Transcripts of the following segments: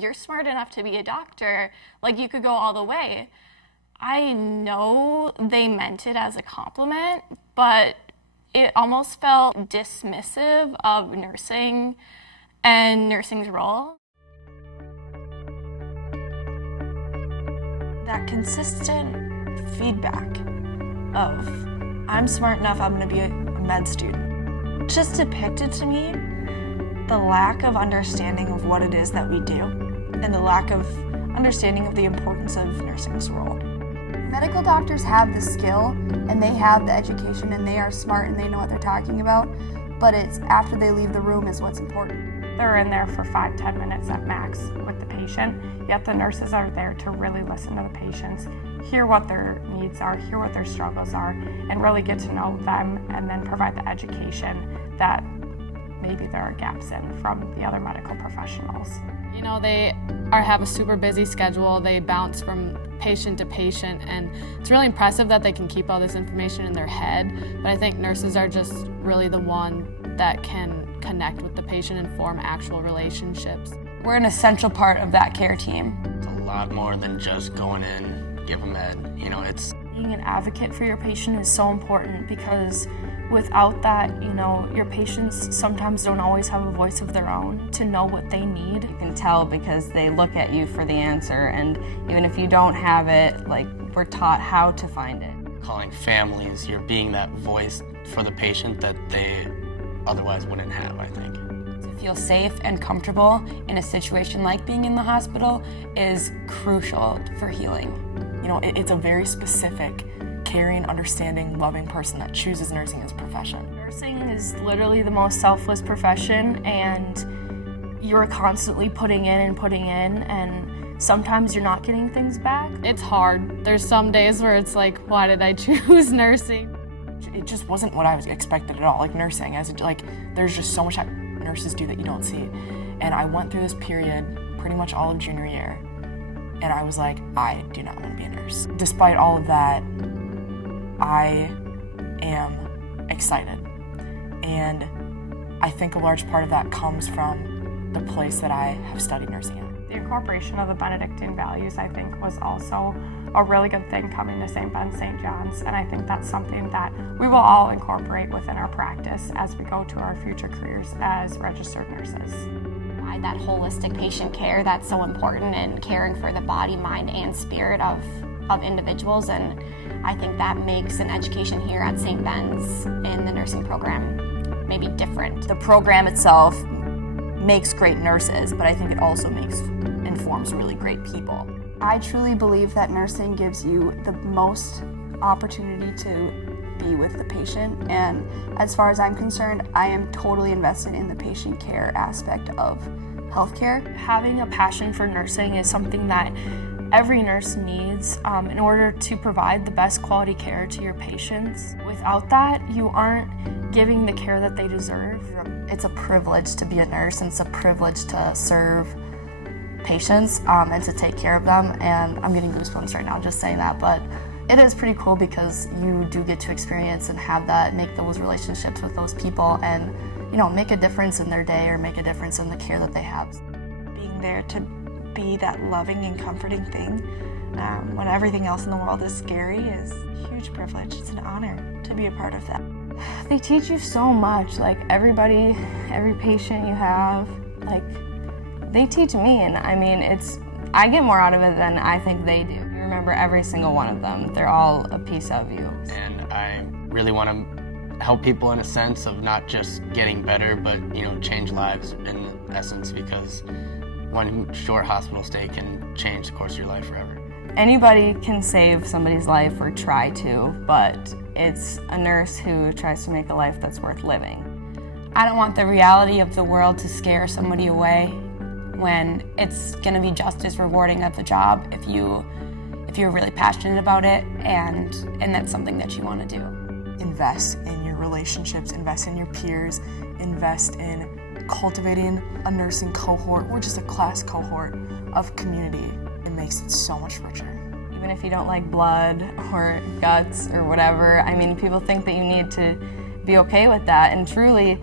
you're smart enough to be a doctor, like you could go all the way. I know they meant it as a compliment, but it almost felt dismissive of nursing and nursing's role. That consistent feedback of, I'm smart enough, I'm gonna be a med student, just depicted to me the lack of understanding of what it is that we do and the lack of understanding of the importance of nursing's role. Medical doctors have the skill and they have the education and they are smart and they know what they're talking about, but it's after they leave the room is what's important. They're in there for 5-10 minutes at max with the patient, yet the nurses are there to really listen to the patients, hear what their needs are, hear what their struggles are, and really get to know them and then provide the education that maybe there are gaps in from the other medical professionals. You know, they have a super busy schedule. They bounce from patient to patient, and it's really impressive that they can keep all this information in their head, but I think nurses are just really the one that can connect with the patient and form actual relationships. We're an essential part of that care team. It's a lot more than just going in, give a med. You know, it's being an advocate for your patient is so important because without that, you know, your patients sometimes don't always have a voice of their own to know what they need. You can tell because they look at you for the answer, and even if you don't have it, like, we're taught how to find it. calling families, you're being that voice for the patient that they otherwise wouldn't have, I think. To feel safe and comfortable in a situation like being in the hospital is crucial for healing. You know, it's a very specific, caring, understanding, loving person that chooses nursing as a profession. Nursing is literally the most selfless profession, and you're constantly putting in, and sometimes you're not getting things back. It's hard. There's some days where it's like, why did I choose nursing? It just wasn't what I was expected at all. Like nursing, there's just so much that nurses do that you don't see. And I went through this period pretty much all of junior year, and I was like, I do not want to be a nurse. Despite all of that, I am excited. And I think a large part of that comes from the place that I have studied nursing at. The incorporation of the Benedictine values, I think, was also a really good thing coming to St. Ben, St. John's, and I think that's something that we will all incorporate within our practice as we go to our future careers as registered nurses. That holistic patient care that's so important in caring for the body, mind, and spirit of individuals, and I think that makes an education here at St. Ben's in the nursing program maybe different. The program itself makes great nurses, but I think it also informs really great people. I truly believe that nursing gives you the most opportunity to be with the patient, and as far as I'm concerned, I am totally invested in the patient care aspect of healthcare. Having a passion for nursing is something that every nurse needs in order to provide the best quality care to your patients. Without that, you aren't giving the care that they deserve. It's a privilege to be a nurse, and it's a privilege to serve patients and to take care of them, and I'm getting goosebumps right now just saying that, but it is pretty cool because you do get to experience and have that, make those relationships with those people and, you know, make a difference in their day or make a difference in the care that they have. Being there to be that loving and comforting thing when everything else in the world is scary is a huge privilege. It's an honor to be a part of that. They teach you so much, like every patient you have, like they teach me, and I mean, I get more out of it than I think they do. You remember every single one of them. They're all a piece of you. And I really want to help people in a sense of not just getting better, but, you know, change lives in essence, because one short hospital stay can change the course of your life forever. Anybody can save somebody's life or try to, but it's a nurse who tries to make a life that's worth living. I don't want the reality of the world to scare somebody away when it's going to be just as rewarding of a job if you're really passionate about it and that's something that you want to do. Invest in your relationships, invest in your peers, invest in cultivating a nursing cohort or just a class cohort of community. It makes it so much richer. Even if you don't like blood or guts or whatever, I mean, people think that you need to be okay with that, and truly,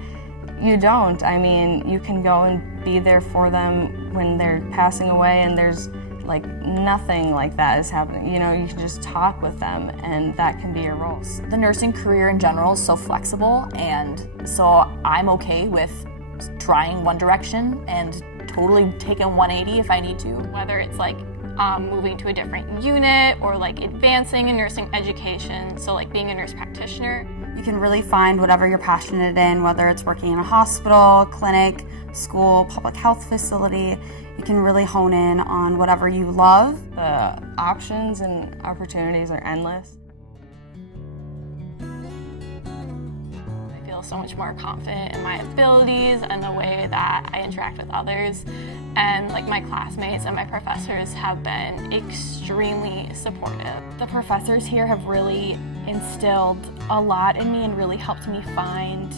you don't. I mean, you can go and be there for them when they're passing away and there's like nothing like that is happening. You know, you can just talk with them and that can be your roles. The nursing career in general is so flexible, and so I'm okay with trying one direction and totally taking 180 if I need to. Whether it's like moving to a different unit or like advancing in nursing education, so like being a nurse practitioner. You can really find whatever you're passionate in, whether it's working in a hospital, clinic, school, public health facility. You can really hone in on whatever you love. The options and opportunities are endless. I feel so much more confident in my abilities and the way that I interact with others. And like my classmates and my professors have been extremely supportive. The professors here have really instilled a lot in me and really helped me find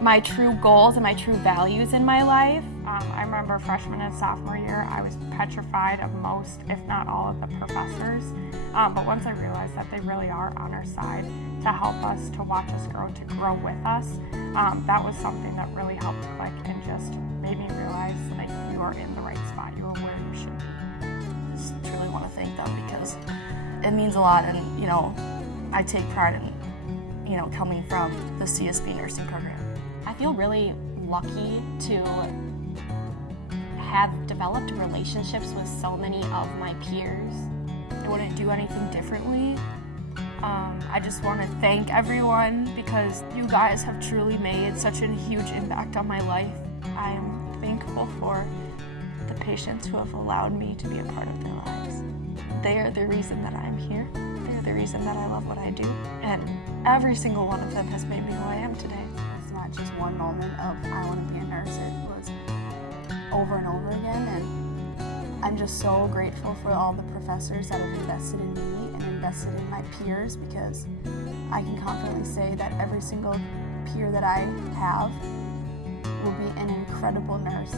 my true goals and my true values in my life. I remember freshman and sophomore year, I was petrified of most, if not all, of the professors. But once I realized that they really are on our side to help us, to watch us grow, to grow with us, that was something that really helped click and just made me realize like you are in the right spot, you are where you should be. Just truly want to thank them because it means a lot, and you know, I take pride in, you know, coming from the CSB nursing program. I feel really lucky to have developed relationships with so many of my peers. I wouldn't do anything differently. I just want to thank everyone because you guys have truly made such a huge impact on my life. I am thankful for the patients who have allowed me to be a part of their lives. They are the reason that I'm here. They're the reason that I love what I do. And every single one of them has made me who I am today. It's not just one moment of I want to be a nurse. It was over and over again, and I'm just so grateful for all the professors that have invested in me and invested in my peers, because I can confidently say that every single peer that I have will be an incredible nurse.